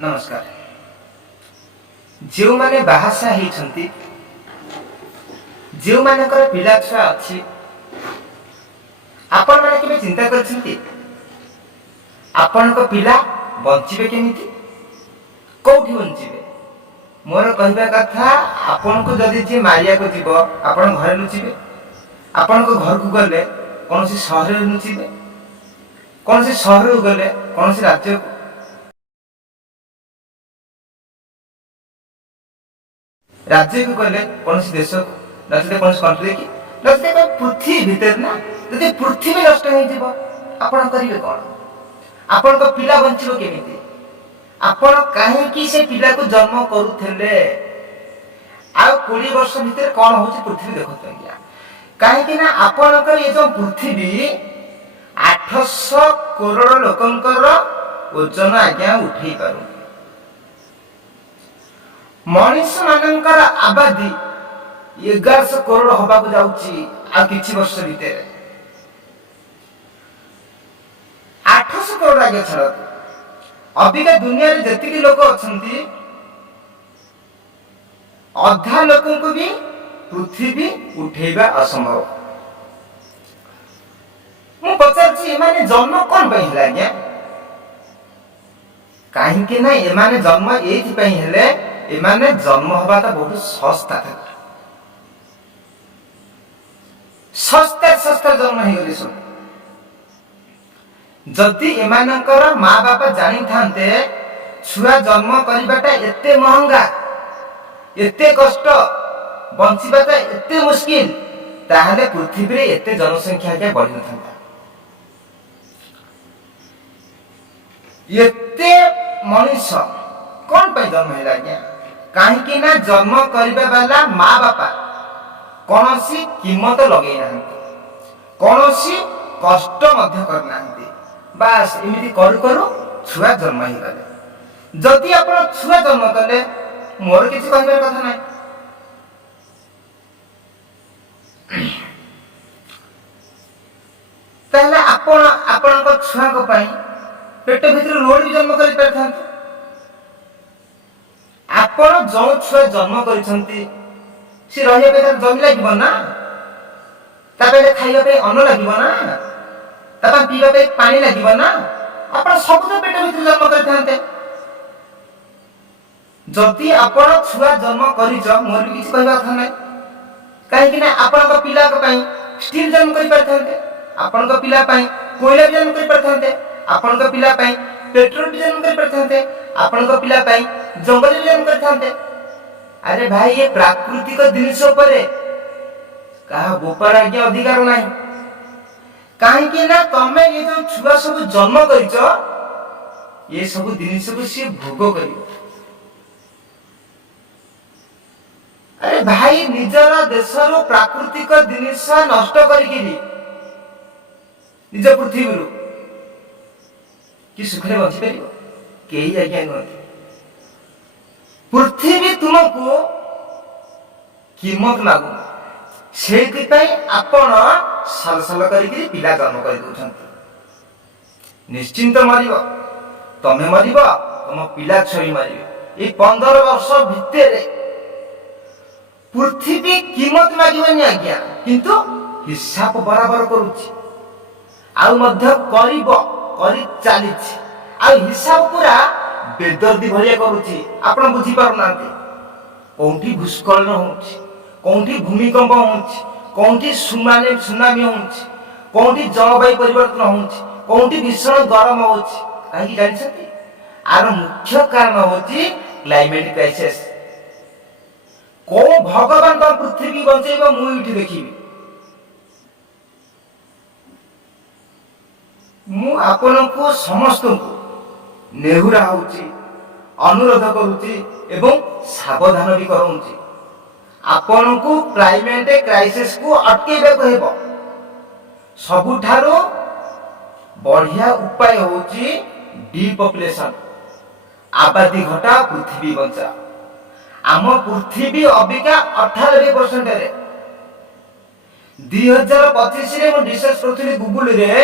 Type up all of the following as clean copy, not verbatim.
नमस्कार। जो माने बाहासा होती जो मानकर पिला छुआ अच्छी आपण मैंने केवे चिंता करछंती आपण को पिला बंचिबे केमिति कोठी बंचिबे। मोर कहबा कथा आपण को जदि जे मारिया को जीव आपण घर लुचिबे। आपण को घर को गले कोनसी शहर रे लुचिबे। कोनसी शहर को गले कोनसी राज्य को राज्य को गले कोनसी देश को नचते कोनसी कंट्री की नचते पृथ्वी भीतर ना जदि पृथ्वी नष्ट हो जीव आपण करिवे कोन। आपण को पिला बंचिबो केमिति। आपण काहे कि से पिला को जन्म करूथले आ 20 वर्ष भीतर कोन होची पृथ्वी देखत गया काहे कि ना आपण को ये जो पृथ्वी 800 करोड़ लोकंकर ओजन आज्ञा उठेई पारू। मनुष्य मानकर आबादी 1100 करोड़ होबा को जाउची आ किछि वर्ष भीतर 800 करोड़ आगे छड़ अबिका दुनिया रे जति लोक अछंती अधा लोकों को भी पृथ्वी उठेबा असंभव। मु पचारछि एमाने जन्म कोन पई हला गया काहे कि ना एमाने जन्म एथि पई हेले एमाने जन्म होबा त बहुत सस्ता था। सस्ता जन्म हे गले सब जदि एमानकर माँ बापा जानी थांते छुआ जन्म करिबाटा एते महंगा एते कष्ट बंचिबाटा एते मुश्किल ताहले पृथ्वी रे एते जनसंख्या के बढ़ि नथांता। एते मनुष्य कोन पे जन्म हैला गया काहे कि ना जन्म करिबा वाला माँ बापा कोनोसी कीमत लगेई नाहंती कोनोसी कष्ट मध्य कर नाहंती बास एमिति करू करू छुआ जन्म ही गले। जदि आपण छुआ जन्म कले मोर किछि कहबार कथा नै ताहले आपण को छुआ को पई पेट भीतर रोड भी जन्म करि परथांती। आपण जो छुआ जन्म करिसंती सी रहिया पे जमी लागिबो ना ताबे खाइबा पे अन्न लागिबो ना ताबा पीबा पे पानी लागिबो ना आपण सब तो पेट भीतर जन्म करिथांते। जदि आपण छुआ जन्म करिज मोर भी किछ कहबा था नै काहे कि ना आपण को पिला को पई स्टील जन्म करि परथांते आपण को पिला पई कोयला भी जन्म करि परथांते आपण को पिला पई पेट्रोल भी जन्म करि परथांते आपण को पिला पई जंगल भी जन्म करथांते। अरे भाई ये प्राकृतिक जिनिस उपरे कहा गोपर आज्ञा अधिकार नाही काहे कि ना तमे ये जो छुआ सब जन्म करिच ये सब जिनिस को से भोग करियो। अरे भाई निजर देशरो प्राकृतिक जिनिस नष्ट करिकिरी निज पृथ्वी रु कि सुखरे बंची परियो केही आज्ञा नथि। पृथ्वी तुमको कीमत लागू सेति पई आपण साल साल करिकरी पिला जन्म करि दोछंती। निश्चिंत मरिबो तमे मरिबो तम पिला छई मरिबे। ए 15 वर्ष भितरे पृथ्वी कीमत लागिबनी आज्ञा किंतु हिसाब बराबर करूची आउ मध्य करिबो करि चालिछि आ हिसाब पूरा बेदर्दी भरिया करूची। आपण बुझी पारु नांती कोंठी भूस्खलन होउची कोंठी भूमिकंप होउची कोंठी सुनामी होउची कोंठी जलवायु परिवर्तन होउची कोंठी भीषण गरम होउची काहे जानि छथि आर मुख्य कारण होची क्लाइमेट क्राइसिस। को भगवान तो पृथ्वी बंचेबो मु इठी देखिबी मु आपण को समस्त को नेहुरा होउची अनुरोध करूची एवं सावधान भी करूची आपण को क्लाइमेट क्राइसिस को अटकेबे को हेबो। सबुठारो बढ़िया उपाय होउची डिपॉपुलेशन आबादी घटा पृथ्वी बंचा। आम पृथ्वी अबिका 98% रे 2025 रे मु रिसर्च करथि गूगल रे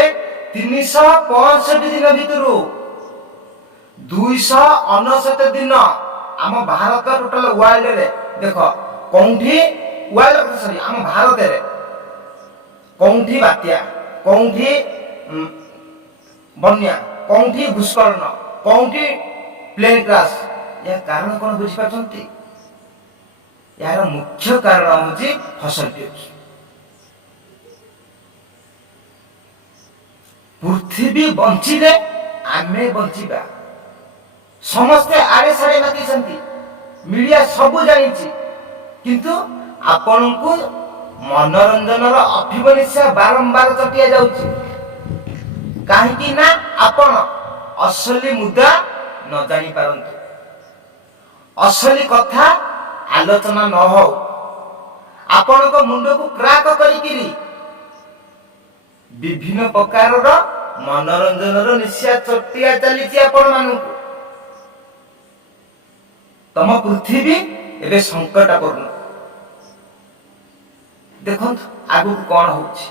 365 दिन भितरु 259 दिन आम भारत टोटल वर्ल्ड रे देख कौंठी वर्ल्ड सॉरी आम भारत रे कौंठी बात्या कौंठी बन्या कौंठी भूस्खलन कौंठी प्लेन क्रैश या कारण कौन बुझी पाछंती यार मुख्य कारण होची फसल टिक पृथ्वी बंचिले आमे बंचिबा समस्ते आड़े साड़े मातिसंती मीडिया सब जानिछि किंतु आपण को मनोरंजन अफिम निशा बारंबार चटिया जाउछि काहेकि ना आपण असली मुद्दा न जानी पारंतु असली कथा आलोचना न हो आपण को मुंड को क्राक करिकिरी विभिन्न प्रकार मनोरंजन निशा चटिया चली आपण मानू तम पृथ्वी एबे संकटापूर्ण देखो आगु कौन होछि